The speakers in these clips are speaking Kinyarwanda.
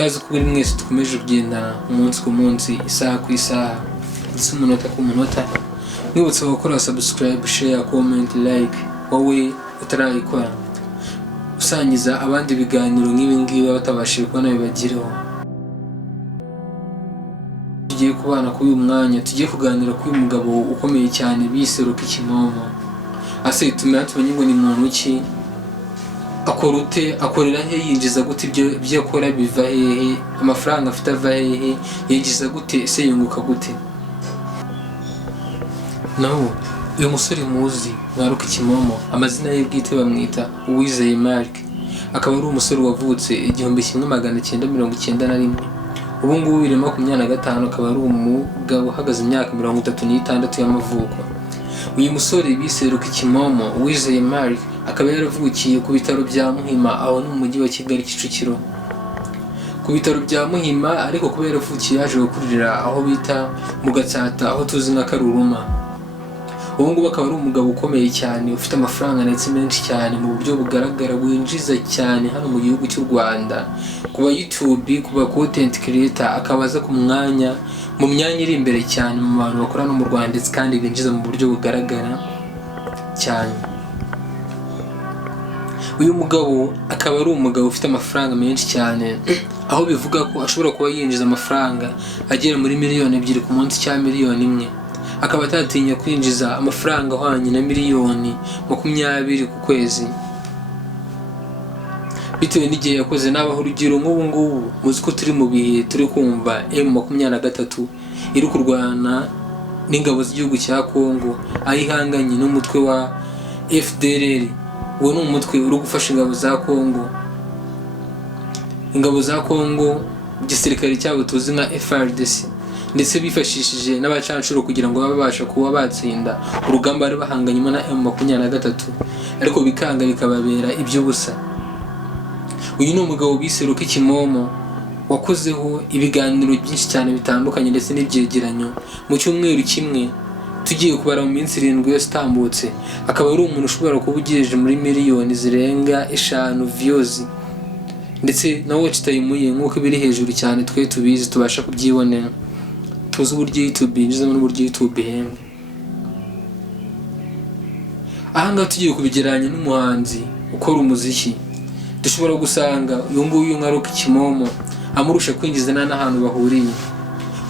Kazi ko buri mwese dukomeje kugendana umunsi ku munsi, isaha ku isaha, ndetse umunota ku munota. Mwibutsa gukora subscribe, share, comment, like wowe utarayikora, usangiza abandi ibiganiro nk'ibi ngibi batabashije kubona bibagireho. Tugiye kubana kuri uyu mwanya, tugiye kuganira kuri uyu mugabo ukomeye cyane bise kimomo. Ase tumenye ngo ni muntu ki, akora ute, akorera he, yinjiza gute, ibyo akora biva hehe, amafaranga afite ava hehe, yinjiza gute, ese yunguka gute. Naho uyu musore muzi mwa kimomo, amazina ye bwite bamwita Uwizeye Mark. Akaba ari umusore wavutse 1991. Ubu ngubu 2025, akaba ari umugabo uhagaze imyaka 36 y'amavuko. Uyu musore bise kimomo Uwizeye Mark akaba yaravukiye ku bitaro bya Muhima, aho ni mu mujyi wa Kigali Kicukiro. Ku bitaro bya Muhima, ariko kubera yaravukiye yaje gukurira aho bita mu Gatsata, aho tuzi nka Karuruma. Ubu ngubu akaba ari umugabo ukomeye cyane, ufite amafaranga ndetse menshi cyane mu buryo bugaragara, winjiza cyane hano mu gihugu cy'u Rwanda. Kuba YouTube, kuba content creator, akabaza ku mwanya mu myanya iri imbere cyane mu bantu bakora no mu Rwanda, ndetse kandi binjiza mu buryo bugaragara cyane. Uyu mugabo akaba ari umugabo ufite amafaranga menshi cyane, aho bivuga ko ashobora kuba yinjiza amafaranga agera muri 2 miliyoni ku munsi cyangwa 1 miliyoni. Akaba atatinya kwinjiza amafaranga ahwanye na 20 ku kwezi, bitewe n'igihe yakoze. Nabaho urugero nk'ubu ngubu, muzi ko turi mu bihe turi kumva M23 iri kurwana n'ingabo z'igihugu cya Kongo, ayihanganye n'umutwe wa FDLR. Uwo ni umutwe uri gufasha ingabo za Kongo, igisirikare cyabo tuzi nka FRDC, ndetse bifashishije n'abacancuro kugira ngo babasha kuba batsinda urugamba bari bahanganyemo na M23, ariko bikanga bikababera iby'ubusa. Uyu ni umugabo bise kimomo, wakozeho ibiganiro byinshi cyane bitandukanye ndetse n'ibyegeranyo. Mu cyumweru kimwe tugiye kubara mu minsi 7 yose itambutse, akaba ari umuntu ushobora kuba ugejeje muri miliyoni zirenga 5 views, ndetse na watch time ye nk'uko biri hejuru cyane. Twe tubizi, tubasha kubyibonera, tuzi uburyo YouTube yinjiza n'uburyo YouTube ihembwa. Aha ngaha tugiye kubigeranya n'umuhanzi ukora umuziki, dushobora gusanga uyu nguyu nka kimomo amurusha kwinjiza n'ahantu bahuriye.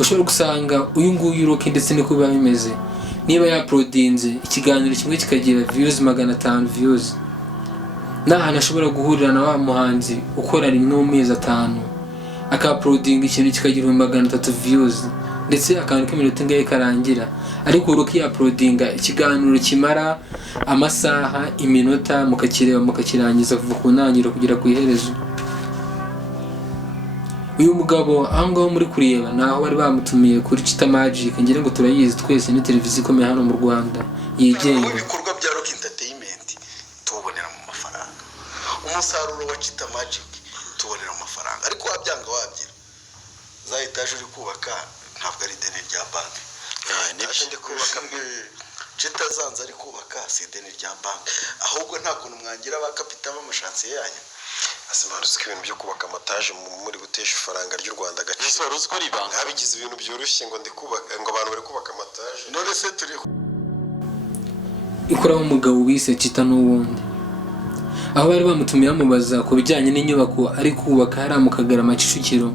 Ushobora gusanga uyu nguyu ndetse niko biba bimeze. Niba yaprodinze ikiganiro kimwe kikagira views 500 views, n'ahantu ashobora guhurira na wa muhanzi ukora rimwe mu mezi 5, akaprodinga ikintu kikagira 300 views, ndetse akantu k'iminota ingahe karangira. Ariko yaprodinga ikiganiro kimara amasaha, iminota, mukakireba mukakirangiza kuva ku ntangiriro kugera ku iherezo. Uyu mugabo aho ngaho muri kureba naho bari bamutumiye kuri Magic, ngira ngo turayizi twese, ni televiziyo ikomeye hano mu Rwanda yigenga. Ibikorwa bya Rock Entertainment tubonera mu mafaranga, umusaruro wa Magic tubonera mu mafaranga. Ariko wabyanga wabyira, za etaje uri kubaka ntabwo ari ideni rya banki. Nibyo ndi kubaka zanze ari kubaka si ideni rya banki, ahubwo nta kuntu mwangira ba capital b'amashansiye yanyu. Asimara usiko ibintu byo kubaka amataje muri gutesha ifaranga ry'u Rwanda agaciro. Ese waruzi ko ari ibanga, abigize ibintu byoroshye ngo ndi kubaka, ngo abantu bari kubaka amataje. None se turi ikoraho umugabo bise Chita n'ubundi, aho bari bamutumiye bamubaza ku bijyanye n'inyubako ari kubaka hariya mu Kagarama Kicukiro.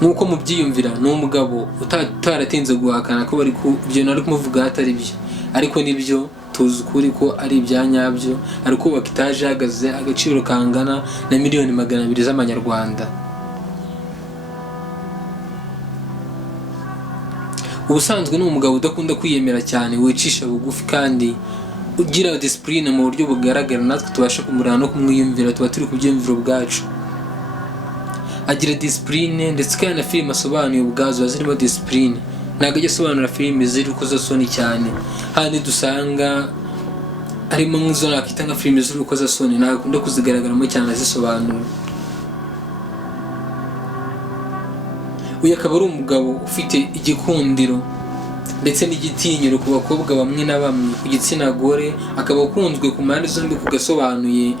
Nk'uko mubyiyumvira, ni umugabo utaratinze guhakana ko bari ibyo nari kumuvuga atari byo, ariko nibyo tuzi ukuri ko ari ibyanyabyo. Ari kubaka itaje ihagaze agaciro kangana na 200,000 z'amanyarwanda. Ubusanzwe ni umugabo udakunda kwiyemera cyane, wicisha bugufi kandi ugira discipline mu buryo bugaragara. Natwe tubasha kumurana no kumwiyumvira, tuba turi kubyumvira ubwacu. Agira discipline, ndetse kandi na filime asobanuye ubwazo zirimo discipline. Ntabwo ajya asobanura filime ziri ukozasoni cyane, handi dusanga harimo nk'izo nakita nka filime ziri ukozasoni, ntabwo akunda kuzigaragaramo cyane azisobanura. Uyu akaba ari umugabo ufite igikundiro ndetse n'igitinyiro ku bakobwa bamwe na bamwe. Ku gitsina gore akaba akunzwe ku mpande zombi, kugasobanuye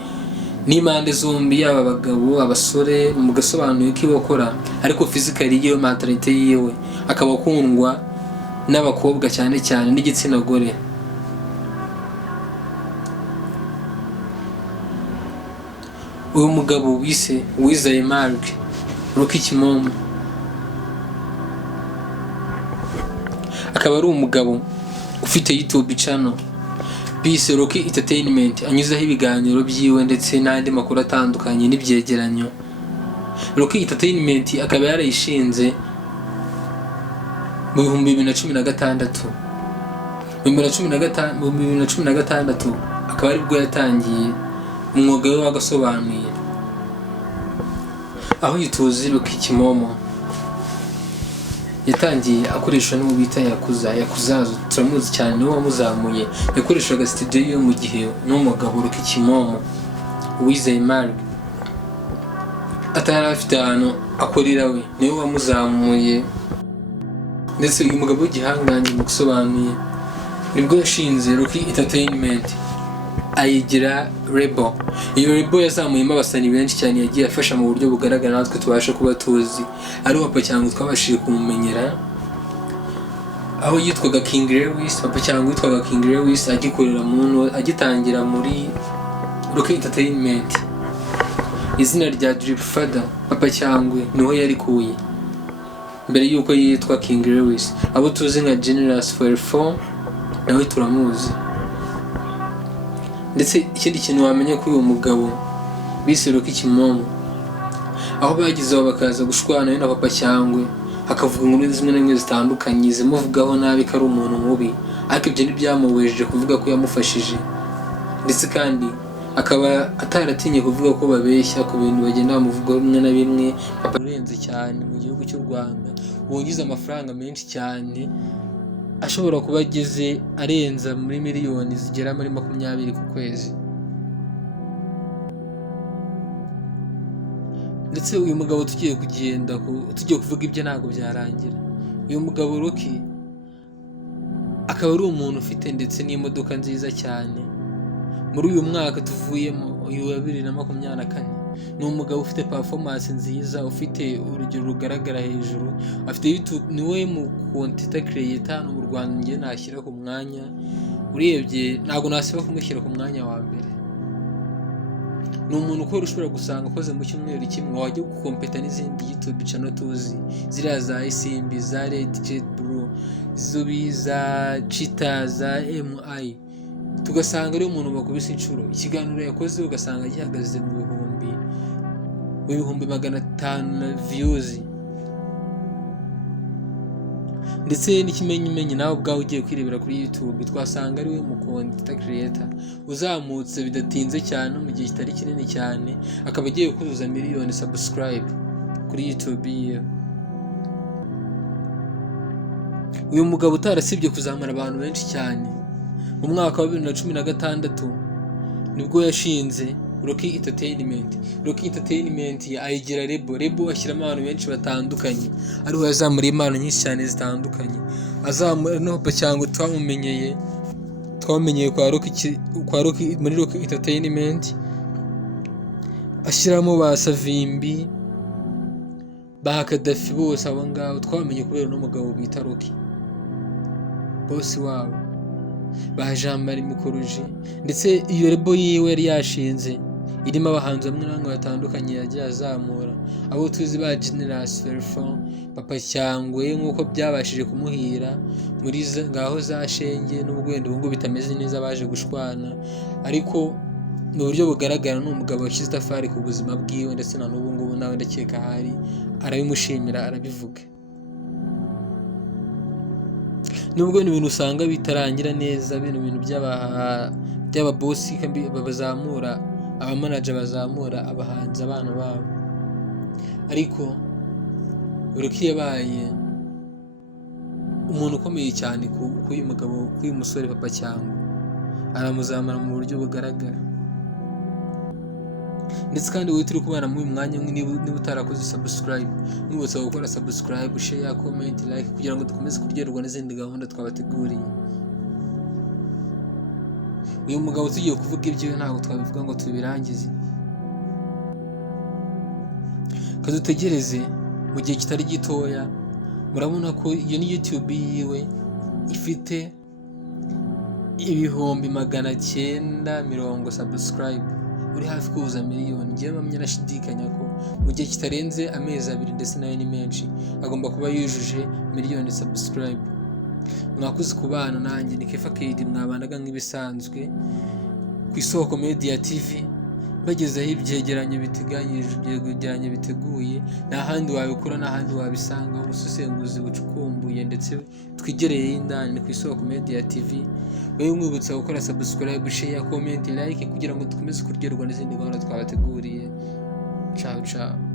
n'impande zombi yaba abagabo abasore mugasobanuye ko ibokora ariko physically yiwe mentality yiwe akaba akundwa n'abakobwa cyane cyane n'igitsina gore. Uyu mugabo wizeye Mark Rocky Kimomo akaba ari umugabo ufite YouTube channel bise Rocky Entertainment, anyuzaho ibiganiro byiwe ndetse n'andi makuru atandukanye n'ibyegeranyo. Rocky Entertainment akaba yarayishinze mu 2016. Mu 2016 akaba ari bwo yatangiye umwuga we wagasobanuye, aho yituzi Rocky Kimomo yatangiye akoresha n'uwo bita yakuzazo turamuzi cyane niwe wamuzamuye. Yakoreshaga studio yo mu gihe n'umugabo Rocky Kimomo wizeye Mark atari afite ahantu akorera we niwe wamuzamuye. Ndetse uyu mugabo w'igihangange mu gusobanuye nibwo yashinze Rocky Entertainment ayigira label. Iyo label yazamuyemo abasani benshi cyane yagiye afasha mu buryo bugaragara natwe tubasha kuba tuzi ari papa cyangwa twabashije kumumenyera, aho yitwaga King Lewis. Papa cyangwa yitwaga King Lewis agikorera agitangira muri Rocky Entertainment. Izina rya Drip Father papa cyangwa niho yarikuye mbere yuko yitwa King Lewis. Abo tuzi nka Generous for 4 nawe turamuzi. Ndetse ikindi kintu wamenya kuri uwo mugabo bise Rocky Kimomo, aho bagizeho bakaza gushwana na papa cyangwa hakavuga inkuru zimwe na zimwe zitandukanye zimuvugaho nabi ko ari umuntu mubi, ariko ibyo ntibyamuwejeje kuvuga ko yamufashije. Ndetse kandi akaba ataratinye kuvuga ko babeshya ku bintu bagenda bamuvugaho bimwe na bimwe. Papa urenze cyane mu gihugu cy'u Rwanda, wungize amafaranga menshi cyane ashobora kuba ageze arenza muri miliyoni zigera muri 20 ku kwezi. Ndetse uyu mugabo tugiye kuvuga ibyo ntago byarangira. Uyu mugabo Rocky akaba ari umuntu ufite ndetse n'imodoka nziza cyane. Muri uyu mwaka tuvuyemo uyu wa 2024 ni umugabo ufite performance nziza, ufite urugero rugaragara hejuru, afite YouTube. Niwe mu content creator no mu Rwanda ngiye nashyira ku mwanya, urebye ntago nasiba kumushyira ku mwanya wa mbere. Ni umuntu uko ushobora gusanga akoze mu cyumweru kimwe wajya gukompeta n'izindi YouTube channel tuzi ziriya za Isimbi, za Red Jet Blue, Zubi, za Cheetah, za MI, tugasanga ari umuntu bakubise inshuro. Ikiganiro yakoze ugasanga gihagaze mu bihumbi 500 views. Ndetse n'ikimenyimenyi nawe ubwawe ugiye kwirebera kuri YouTube twasanga ari we mu content creator uzamutse bidatinze cyane mu gihe kitari kinini cyane, akaba agiye kuzuza miliyoni subscribe kuri YouTube ye. Uyu mugabo utarasibye kuzamura abantu benshi cyane, mu mwaka wa 2016 nibwo yashinze Rocky Entertainment. Rocky Entertainment ayigira label ashyiramo abantu benshi batandukanye, ariho yazamura impano nyinshi cyane zitandukanye. Azamura no papa cyangwa twamenyeye kwa Rocky muri Rocky Entertainment, ashyiramo ba Savimbi, ba Kadafi, bose abo ngabo twamenye kubera n'umugabo bita Rocky boss wabo, ba Jean Marie Mikoroji. Ndetse iyo label yiwe yari yashinze irimo abahanzi bamwe n'abandi batandukanye yagiye azamura, abo tuzi ba Generous Ferfon, papa cyangwa nk'uko byabashije kumuhira muri ngaho za Shenge, n'ubwo wenda ubu bitameze neza baje gushwana, ariko mu buryo bugaragara ni umugabo washyize itafari ku buzima bwiwe. Ndetse na n'ubu ngubu nawe ndakeka hari arabimushimira, arabivuga. Nubwo ni ibintu usanga bitarangira neza, bino bintu by'aba boss bazamura, aba manager bazamura abahanzi abana babo, ariko Rocky yabaye umuntu ukomeye cyane k'uyu mugabo, k'uyu musore papa cyangwa aramuzamura mu buryo bugaragara. Ndetse kandi wowe turi kubana muri uyu mwanya niba utarakoze subscribe, nibutsa gukora subscribe, share, comment, like kugira ngo dukomeze kuryoherwa n'izindi gahunda twabateguriye. Uyu mugabo tugiye kuvuga ibyo ntabwo twabivuga ngo tubirangize. kadutegereze mu gihe kitari gitoya. Murabona ko iyo ni YouTube yiwe ifite ibihumbi 900 subscribe, uri hafi kuza miliyoni. Ngiye mpamya nashidikanya ko mu gihe kitarenze amezi 2 ndetse nayo ni menshi agomba kuba yujuje miliyoni subscribe. Mwakoze kubana nanjye ni Kefa Kid, mwabanaga nk'ibisanzwe ku Isoko Media TV, bagezaho ibyegeranyo byegeranye biteguye. Nta handi wabikora, nta handi wabisanga ubusesenguzi bucukumbuye ndetse twigereye indani ni ku Isoko Media TV. Wewe mwibutsa gukora subscribe, share, comment, like kugira ngo dukomeze kuryoherwa n'izindi gahunda twabateguriye. Ciao ciao.